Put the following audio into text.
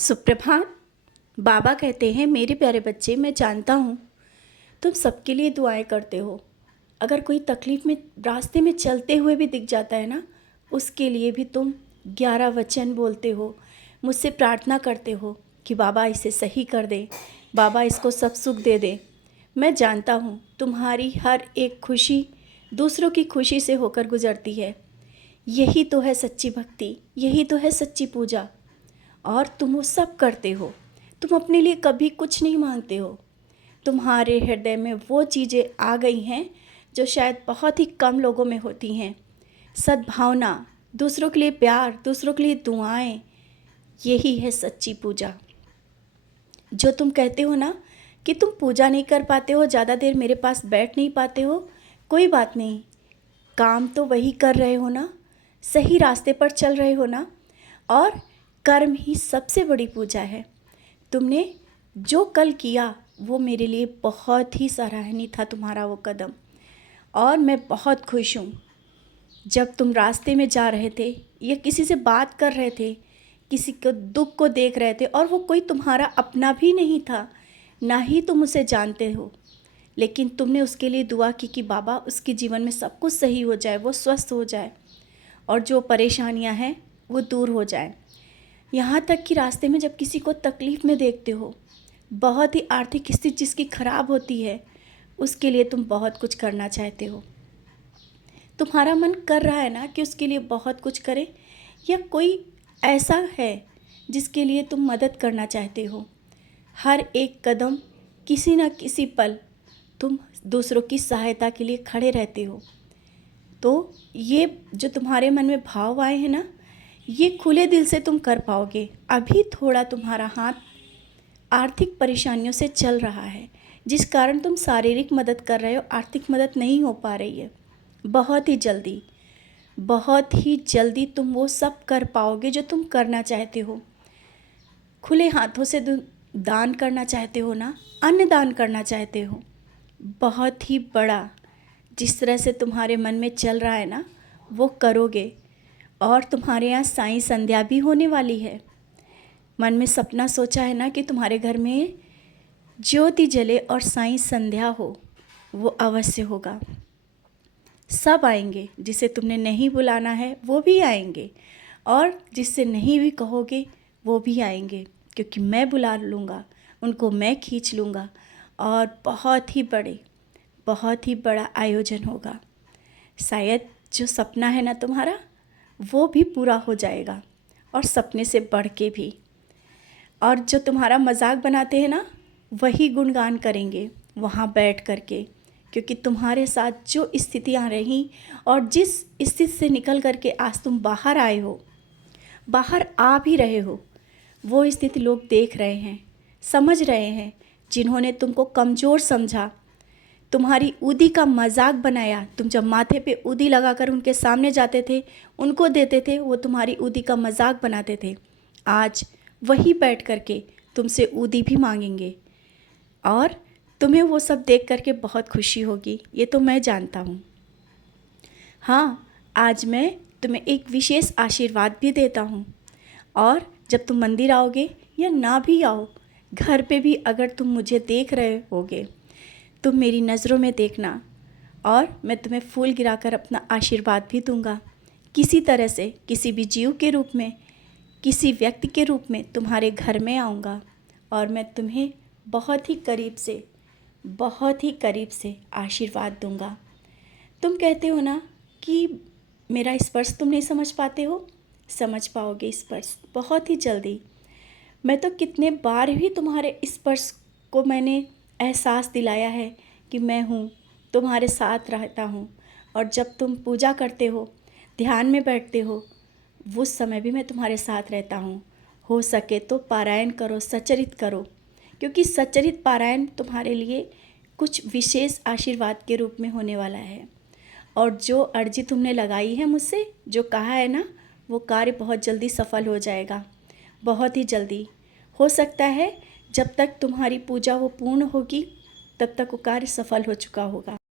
सुप्रभात। बाबा कहते हैं, मेरे प्यारे बच्चे, मैं जानता हूँ तुम सबके लिए दुआएं करते हो। अगर कोई तकलीफ़ में रास्ते में चलते हुए भी दिख जाता है ना, उसके लिए भी तुम 11 वचन बोलते हो, मुझसे प्रार्थना करते हो कि बाबा इसे सही कर दे, बाबा इसको सब सुख दे दे। मैं जानता हूँ तुम्हारी हर एक खुशी दूसरों की खुशी से होकर गुजरती है। यही तो है सच्ची भक्ति, यही तो है सच्ची पूजा। और तुम वो सब करते हो। तुम अपने लिए कभी कुछ नहीं मांगते हो। तुम्हारे हृदय में वो चीज़ें आ गई हैं जो शायद बहुत ही कम लोगों में होती हैं। सद्भावना, दूसरों के लिए प्यार, दूसरों के लिए दुआएं, यही है सच्ची पूजा। जो तुम कहते हो ना कि तुम पूजा नहीं कर पाते हो, ज़्यादा देर मेरे पास बैठ नहीं पाते हो, कोई बात नहीं। काम तो वही कर रहे हो ना, सही रास्ते पर चल रहे हो ना। और कर्म ही सबसे बड़ी पूजा है। तुमने जो कल किया वो मेरे लिए बहुत ही सराहनीय था, तुम्हारा वो कदम। और मैं बहुत खुश हूँ। जब तुम रास्ते में जा रहे थे या किसी से बात कर रहे थे, किसी को दुख को देख रहे थे, और वो कोई तुम्हारा अपना भी नहीं था, ना ही तुम उसे जानते हो, लेकिन तुमने उसके लिए दुआ की कि बाबा उसके जीवन में सब कुछ सही हो जाए, वो स्वस्थ हो जाए और जो परेशानियां हैं वो दूर हो जाए। यहाँ तक कि रास्ते में जब किसी को तकलीफ़ में देखते हो, बहुत ही आर्थिक स्थिति जिसकी ख़राब होती है, उसके लिए तुम बहुत कुछ करना चाहते हो। तुम्हारा मन कर रहा है ना कि उसके लिए बहुत कुछ करें, या कोई ऐसा है जिसके लिए तुम मदद करना चाहते हो। हर एक कदम, किसी न किसी पल तुम दूसरों की सहायता के लिए खड़े रहते हो। तो ये जो तुम्हारे मन में भाव आए हैं ना, ये खुले दिल से तुम कर पाओगे। अभी थोड़ा तुम्हारा हाथ आर्थिक परेशानियों से चल रहा है, जिस कारण तुम शारीरिक मदद कर रहे हो, आर्थिक मदद नहीं हो पा रही है। बहुत ही जल्दी, बहुत ही जल्दी तुम वो सब कर पाओगे जो तुम करना चाहते हो। खुले हाथों से दान करना चाहते हो ना, अन्न दान करना चाहते हो, बहुत ही बड़ा जिस तरह से तुम्हारे मन में चल रहा है ना, वो करोगे। और तुम्हारे यहाँ साईं संध्या भी होने वाली है। मन में सपना सोचा है ना कि तुम्हारे घर में ज्योति जले और साईं संध्या हो, वो अवश्य होगा। सब आएंगे, जिसे तुमने नहीं बुलाना है वो भी आएंगे, और जिससे नहीं भी कहोगे वो भी आएंगे, क्योंकि मैं बुला लूँगा उनको, मैं खींच लूँगा, और बहुत ही बड़ा आयोजन होगा। शायद जो सपना है ना तुम्हारा, वो भी पूरा हो जाएगा, और सपने से बढ़ के भी। और जो तुम्हारा मजाक बनाते हैं ना, वही गुणगान करेंगे वहाँ बैठ कर के, क्योंकि तुम्हारे साथ जो स्थितियाँ रहीं और जिस स्थिति से निकल कर के आज तुम बाहर आए हो, बाहर आ भी रहे हो, वो स्थिति लोग देख रहे हैं, समझ रहे हैं। जिन्होंने तुमको कमज़ोर समझा, तुम्हारी ऊदी का मजाक बनाया, तुम जब माथे पे ऊदी लगाकर उनके सामने जाते थे, उनको देते थे, वो तुम्हारी ऊदी का मजाक बनाते थे, आज वही बैठ करके तुमसे ऊदी भी मांगेंगे। और तुम्हें वो सब देख करके बहुत खुशी होगी, ये तो मैं जानता हूँ। हाँ, आज मैं तुम्हें एक विशेष आशीर्वाद भी देता हूँ। और जब तुम मंदिर आओगे या ना भी आओ, घर पे भी अगर तुम मुझे देख रहे होगे, तुम मेरी नज़रों में देखना, और मैं तुम्हें फूल गिराकर अपना आशीर्वाद भी दूंगा। किसी तरह से, किसी भी जीव के रूप में, किसी व्यक्ति के रूप में तुम्हारे घर में आऊँगा, और मैं तुम्हें बहुत ही करीब से आशीर्वाद दूंगा। तुम कहते हो ना कि मेरा स्पर्श तुम नहीं समझ पाते हो, समझ पाओगे स्पर्श बहुत ही जल्दी। मैं तो कितने बार भी तुम्हारे स्पर्श को मैंने एहसास दिलाया है कि मैं हूँ, तुम्हारे साथ रहता हूँ। और जब तुम पूजा करते हो, ध्यान में बैठते हो, उस समय भी मैं तुम्हारे साथ रहता हूँ। हो सके तो पारायण करो, सचरित करो, क्योंकि सचरित पारायण तुम्हारे लिए कुछ विशेष आशीर्वाद के रूप में होने वाला है। और जो अर्जी तुमने लगाई है मुझसे, जो कहा है ना, वो कार्य बहुत जल्दी सफल हो जाएगा, बहुत ही जल्दी। हो सकता है जब तक तुम्हारी पूजा वो पूर्ण होगी, तब तक वो कार्य सफल हो चुका होगा।